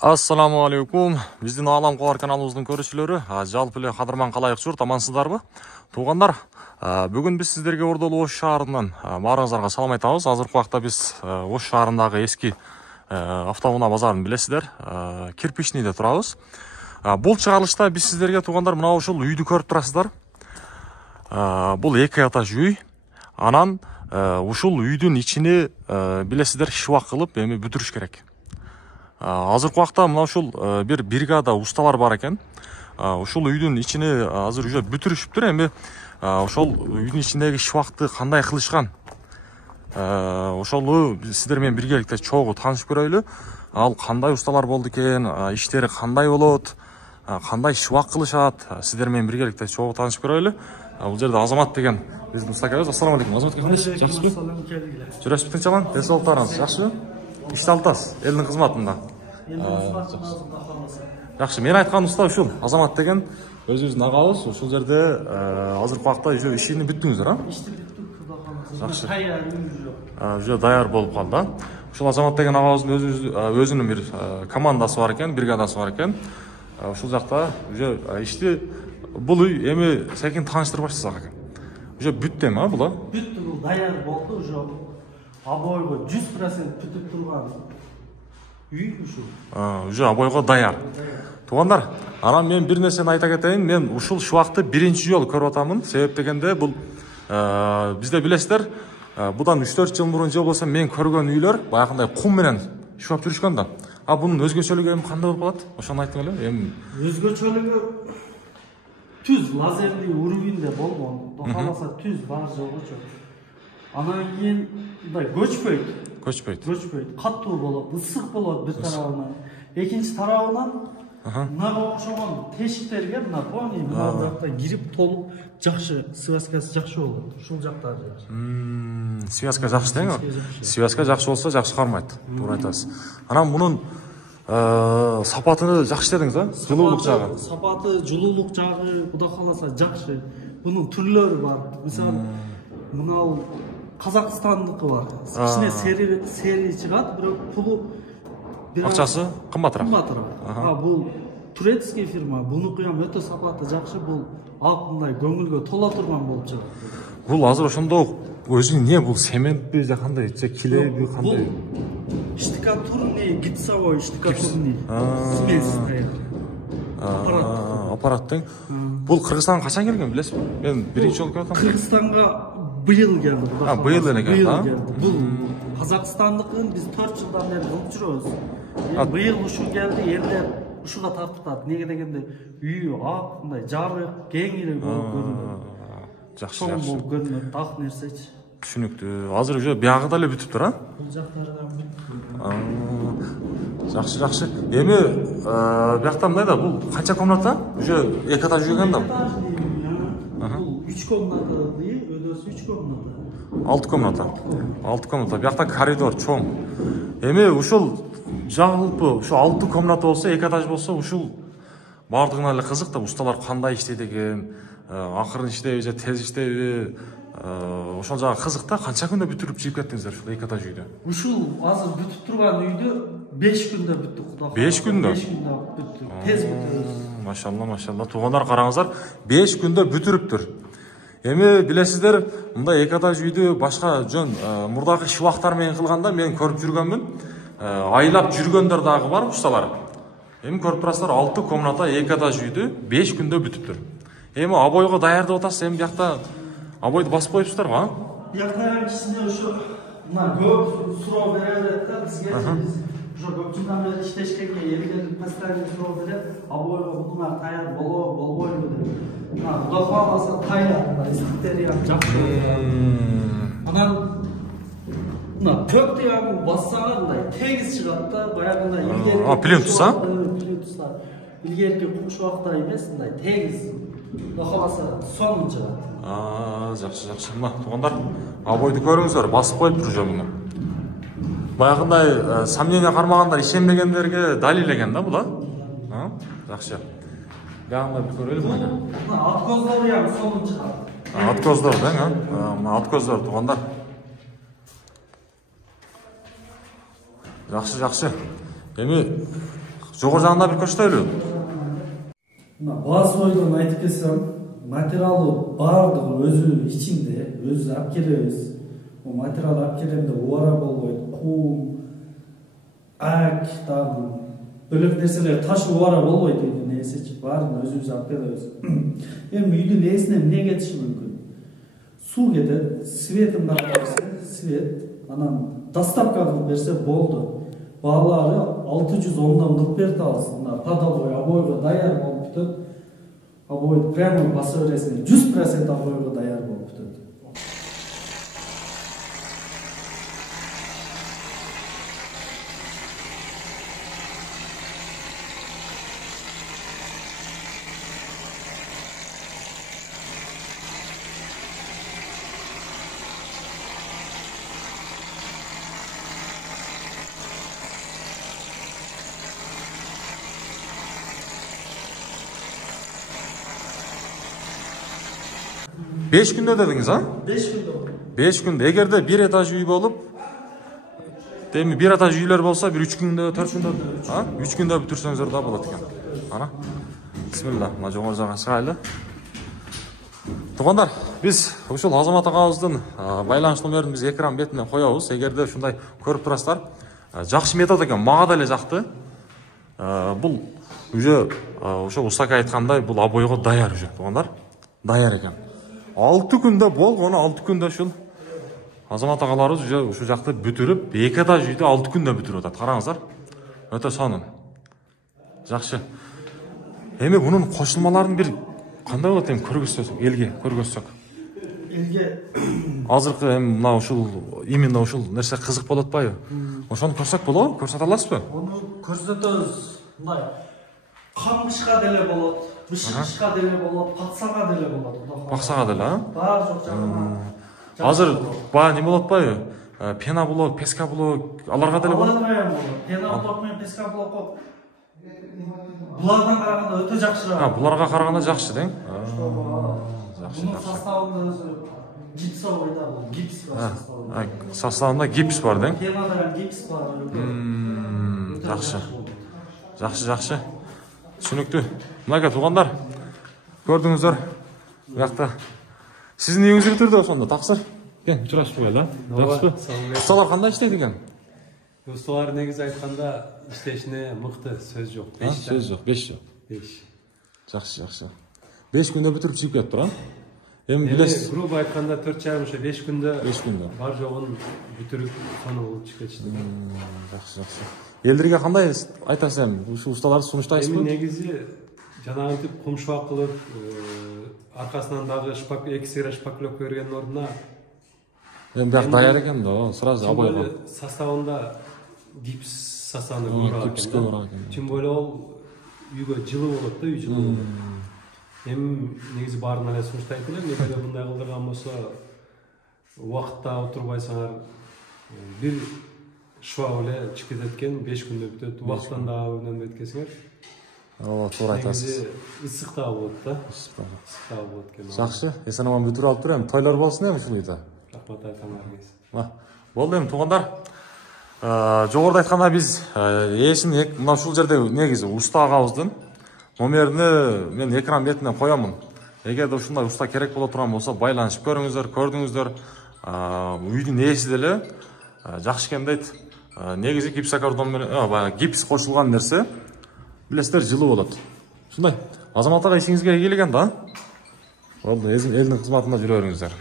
Ассаламу алейкум. Биздин Алам Куар каналыбыздын көрүүчүлөрү, жалпы эле кадырман калайык журт, амансыздарбы? Туугандар, бүгүн биз сиздерге Ордолу Ош шаарынан баарыңыздарга салам айтабыз. Азыркы убакта биз Ош шаарындагы эски автоунаа базарын билесиздер, кирпичныйде турабыз. Бул чыгарылышта биз сиздерге туугандар мына ушул үйдү көрүп турасыздар. Бул 2 этаж үй. Анан ушул үйдүн ичини билесиздер шыбак кылып эми бүтүрүш керек. Азыркы убакта мына ушул бир бригада усталар бар экен. Ушул үйдүн ичини азыр уже бүтүрүшүптүр. Эми ошол үйдүн ичиндеги шыбакты кандай кылышкан? Ошолу сиздер менен биргеликте чогуу таанышып көрөлү. Ал кандай усталар болду экен, иштери кандай болот, кандай шыбак кылышат? Сиздер менен биргеликте чогуу таанышып көрөлү. Бул жерде Азамат деген биздин устакабыз. Ассаламу алейкум. Азамат кандай? Жакшысызбы? Жүрөсүз тынчалан? Денсаулыктарыңыз жакшыбы? İşte altас, elinin kızmatında. Жақсы, мен айтқан уста ушул Азамат деген өзүбүздүн агабыз. Ушул жерде азыркы убакта уже ишини бүттүңүздөр, а? Ишти бүттүк. Жакшы. Уже даяр болуп калды, да? Ушул Азамат деген агабыздын өзүнүн бир командасы бар экен, бригадасы бар экен. Ушул жакта уже ишти бул үй эми секин тааныштырып баштасак экен. Уже бүттү эми, а, бул? Бүттү, бул даяр болду, уже абойго 100% бүтүп турган үй ушул. Уже абойго даяр. Туугандар, анан мен бир нерсени айта кетейин. Мен ушул шыбакты биринчи жолу көрүп атамын. Себеп дегенде бул бизде билесиздер, будан 3-4 жыл мурун же болсо мен көргөн үйлөр баягындай кум менен шыбап жүрүшкөн да. Бунун өзгөчөлүгү эми кандай болуп калат? Ошону айтып эле. Эми өзгөчөлүгү түз лазерный уровеньде болгон. Докаласа түз бар жолгочу. Анан кийин мындай көчпөйт. Каттуу болот, ысык болот бир тарабынан. Экинчи тарабынан мынага окшогон тешиктерге мына пони мына жакта кирип толуп жакшы, связкасы жакшы болот. Ушул жакта. Связка жакшы дең. Связка жакшы болсо жакшы кармайт. Туура айтасыз. Анан мунун сапаты жакшы дедиңиз, а? Жылуулук жагы. Сапаты, жылуулук жагы Кудай кааласа жакшы. Бунун түрлөрү бар. Мисалы, мына Казакстандыкы бар. Кичине сери чыгат, бирок пулу акчасы кымбатыраак. Бул турецкий фирма, бунуку ham өтө сапаты жакшы, бул алкындай көңүлгө тола турган болуп чыгат. Бул азыр ошондо өзү эмне бул сементпи же кандай, же килеби кандай? Штукатурный, гипсовой штукатурный. Смесь аппарат тең. Бул Кыргызстанга качан келген билесизби? Мен биринчи жолу көрүп атам. Кыргызстанга быйыл келди. Быйыл эле келди, а? Бул Казакстандыкын биз 4 жылдан бери кылып жүрөбүз. Быйыл ушул келди, элдер ушуга тартып. Неге дегенде үйү мындай жарык, кеңири болуп көрүнөт. Жакшы. Болуп көрүнөт, так нерсечи. Түшүнүктүү. Азыр уже биягы да эле бүтүптүр, а? Бул жактардан бүттү. Жакшы. Эми биякта мындай да, бул канча комната? Уже 2 этаж үйгөн да. Бул 3 комната, өдөсү 3 комната. 6 комната. 6 комната. Биякта коридор чоң. Эми ушул жалпы ушу 6 комната болсо, 2 этаж болсо, ушул бардыгына эле кызык да, усталар кандай иштейт экен, акырын иштейби же тез иштейби? Ошол жагы кызык да. Канча күндө бүтүрүп чыгып кеттиңиздер ушул 2 этаж үйдү? Ушул азыр бүтүп турган үйдү 5 күндө бүттү, Кудай. 5 күндө? 5 күндө бүттү. Тез бүтүрөбүз. Машалла. Туугандар, караңыздар, 5 күндө бүтүрүптүр. Эми билесиздер, мындай 2 этаж үйдү башка жөн мурдагы шыбактар менен кылганда мен көрүп жүргөнмүн. Айлап жүргөндөр дагы бар усталар. Эми көрүп турасыздар, 6 комната 2 этаж үйдү 5 күндө бүтүптүр. Эми абойго даярдап атасыз, эми биякта абойду басып коюпсуздарбы, а? Биякта кичине ушу мына көп суроо берет да бизге. Уже көп жылдан бери иштешкенге элдер постоянно суроо берет. Абойго мына даяр болбойбу деп. Мына Кудай кааласа даяр, издиктери ham жакшы. Анан мына төктү ham бассаңар мындай тегиз чыгат да, баягындай илгерки. Плинтуса? Плинтуса. Илгерки кукшубакта эмес, мындай тегиз. Кудай кааласа сонун чыгат. Жакшы. Мына туугандар, абойду көрүңүздөр, басып коюптур уже муну. Баягындай сомнение кармагандар, ишенбегендерге далил экен да бул, а? Жакшы. Баягындай бир көрөлү мына. Откоздор ham сонун чыгат. Откоздор дең, а? Мына откоздор туугандар. Жакшы. Эми жогору жагында бир көрсөтөлү. Мына баз ойдон айтып кетсем, материалы бардыгы өзү ичинде, өзү алып келебиз. Бул материал алып келгенде убара болбойт, кум, ак, дагы бөлөк нерселер таш убара болбойт үйдүн нерсечи, баарын өзүбүз алып келебиз. Эми үйдүн ээсине эмне кетиши мүмкүн? Суу кетет, светин берсе, свет, анан доставка кылып берсе болду. Баалары 610 кылып берди алсın. Мына подовой обойго даяр болуп бүтөт. Обойду прямо баса бересиң, 100% обойго даяр болуп бүтөт. Beş günde dediniz ha? 5 күндө. 5 günde. Эгерде bir этаж үй болуп, деми bir этаж үйлөр болсо, bir 3 күндө, 4 күндө, ha? 3 күндө бүтүрсөңүздөр да болот экен. Ана. Бисмилла, мына жогору жагга чыгайлы. Туугандар, биз ушул Азамат агабыздын байланыш номерин биз экран бетине коебуз. Эгерде ушундай көрүп турасыздар, жакшы метод экен, мага деле жакты. Бул уже ошо устака айткандай, бул обойго даяр уже, туугандар. Даяр экен. 6 күндө болгону 6 күндө ушул Азамат агаларыбыз уже ушул жакты бүтүрүп, 2 этаж үйдү 6 күндө бүтүрүп атат. Караңыздар. Өтө сонун. Жакшы. Эми бунун кошулмаларын бир кандай болот эми көргөзсөк, элге көргөзсөк. Элге Азыркы эми мына ушул именно ушул нерсе кызык болуп атпайбы? Ошону көрсөк болобу? Көрсөтө аласызбы? Onu көрсөтөбүз. Мындай камышка деле болот, бышкычка деле болот, патсага деле болот. Баксага деле, а? Баары жок жагына. Азыр баягы не болуп атпайбы? Пена блок, песка блок, аларга деле болот. Аларга болот. Пена блок менен песка блок булардан караганда өтө жакшыраак. Буларга караганда жакшы дең. Жакшы. Bunun составында өзү гипсовый да бул, гипс бар составында. Составында гипс бар дең. Пенадан гипс бар. Жакшы. Жакшы. Түшүнүктүү. Мынага туугандар, көрдүңүздөр. Бuyakta. Sizin үйүңүз бүтүрдү ошондо, таксыр. Кел, учурашып келе, а? Жакшыбы? Ustalar кандай иштейт экен? Ustalar негизи айтканда иштешине мыкты, сөз жок. Сөз жок, 5 жок. 5. Жакшы. 5 күндө бүтүрүп чыгып кетип тур, а? Эми билесиз. Грубо айтканда 4,5 ошо 5 күндө. 5 күндө. Бар жогун бүтүрүп, сону болуп чыгып кетишти. Жакшы. Элдерге кандай айтасыз эми? Ушу ustaларды сунуштайсызбы? Эми негизи жанагынтип кумшуак кылып, аркасынан дагы эки сыйра шпаклёвка берген ордуна Эми бияк даяр экен да, сразу обойго. Составында гипс составына көрүп экен. Тем более ол үйгө жылуу болот да, үй жылуу болот. Эми негизи баарын эле сунуштайт элем, эгер мындай кылдырган болсо убакытта отурбайсыңар, бир шуа эле чыгып кеткен 5 күндө бүтөт, убакыттан дагы өнөмдөйт экенсиңер. Ооба, туура айтасыз. Ысык да болот да. Ысык да болот экен. Жакшы, эсен аман бүтүрүп алып тур эми, тойлор болсун эми ушул үйдө. Рахмат айтамарыңыз. Болду эми туугандар. Жогоруда айтканда биз ээсин мына ушул жерде негизи уста агабыздын номерини мен экран бетине коёмун. Эгерде ушундай уста керек боло турган болсо, байланышып көрдүңүздөр. Үйдүн ээси деле жакшы экен дейт. Негизи гипсокартон менен, баягы гипс кошулган нерсе билесиздер, жылуу болот. Ушундай. Азамат ага ишиңизге ийгилеген да. Болду, элдин кызматында жүрө бериңиздер.